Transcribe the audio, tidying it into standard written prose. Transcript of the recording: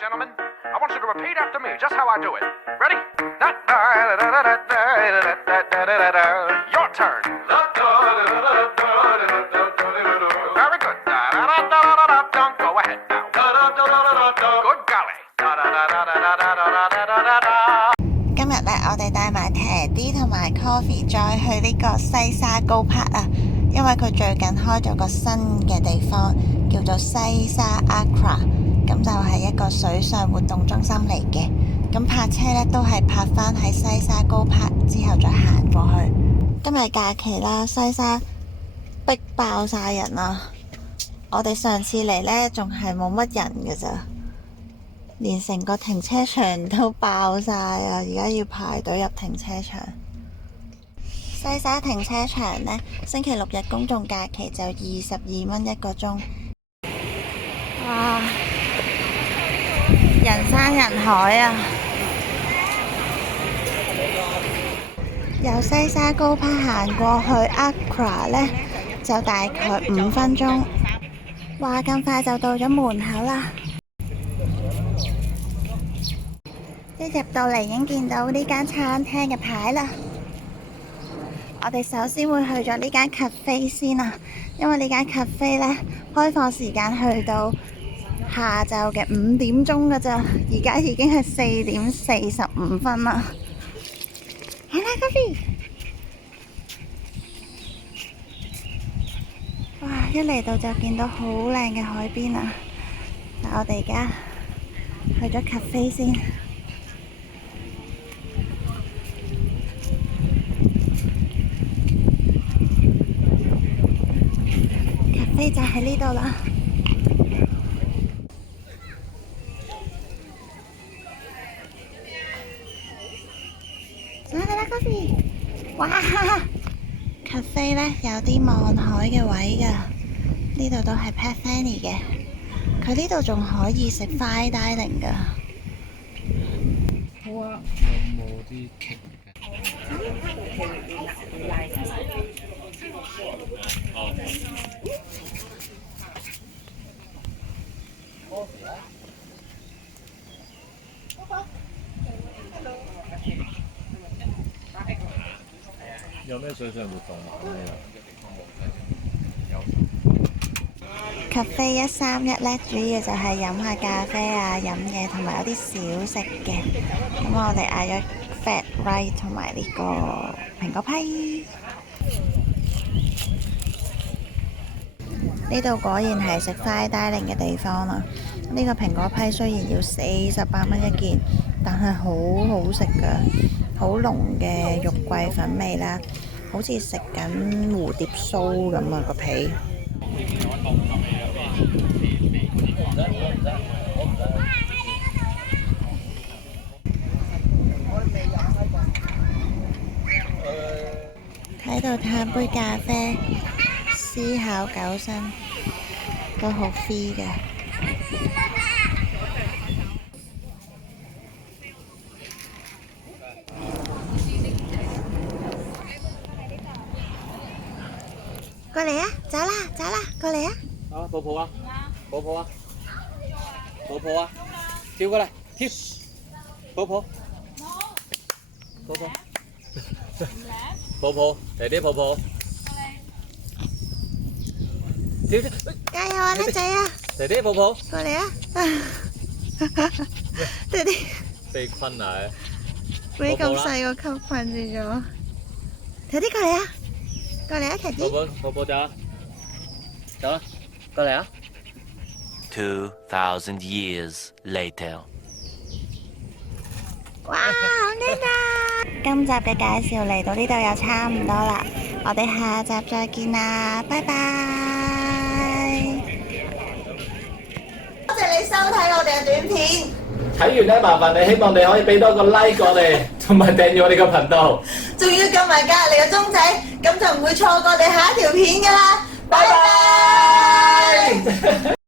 gentlemen. I want you to repeat after me, just how I do it. Ready? Your turn. Very good. Go ahead now. Good golly. 今日咧，我哋帶埋 Teddy 同埋 Coffee 再去呢個西沙高柏啊，因為佢最近開咗個新嘅地方，叫做西沙 Accra， 咁就係一個水上活動中心嚟嘅。咁泊車咧都係泊返喺西沙高柏之後再行過去。今日假期啦，西沙逼爆晒人啊！我哋上次嚟咧仲係冇乜人㗎咋。連成個停車場都爆晒啊！而家要排隊入停車場。西沙停車場呢，星期六日公眾假期就22蚊一個鐘。哇！人山人海啊！由西沙高柏行過去 Accra 呢，就大概5分鐘。話咁快就到咗門口啦！一入到嚟已經見到呢間餐廳嘅牌啦。我哋首先會去咗呢間 cafe 先啊，因為呢間 cafe 呢，開放時間去到下晝嘅5點鐘㗎咋，而家已經係4點45分啦。好啦 ，Coffee。哇！一嚟到就見到好靚嘅海邊啊！但我哋而家去咗 cafe 先。cafe 就喺呢度啦。上去啦 ，Coffee。哇 ！cafe 呢有啲望海嘅位㗎，呢度都係 pet friendly 嘅。佢呢度仲可以食 fine dining 㗎。好啊，有冇啲劇嘅？有咩水上活動啊？cafe 131呢，主要就係飲下咖啡啊、飲嘢同埋有啲小食嘅。咁我哋嗌咗 fat rice 同埋呢個蘋果批。呢度果然係食 fine dining 嘅地方啦。呢個蘋果批雖然要48蚊一件，但係好好食㗎，好濃嘅肉桂粉味啦，好似食緊蝴蝶酥咁啊個皮。喺度嘆杯咖啡，思考狗生，都好 free 嘅。過嚟啊！走啦，走啦，過嚟啊！啊，抱抱啊！抱抱啊！抱抱啊！跳過嚟，跳！抱抱！抱抱！抱抱，嚟啲抱抱！跳跳！加油啊，叻仔啊！嚟啲抱抱！過嚟啊！爹哋被困啊！俾咁細個級困住咗。爹哋過嚟啊！過嚟啊，爹哋！抱抱走啊！走啦，過嚟啊！2,000 years later。哇，好靚啊！今集嘅介紹嚟到呢度又差唔多啦，我哋下集再見啦，拜拜！多謝你收睇我哋嘅短片。睇完咧，麻煩你希望你可以俾多個 like 我哋，同埋訂閱我哋嘅頻道，仲要撳埋隔離嘅鐘仔，咁就唔會錯過我哋下一條片㗎啦，拜拜！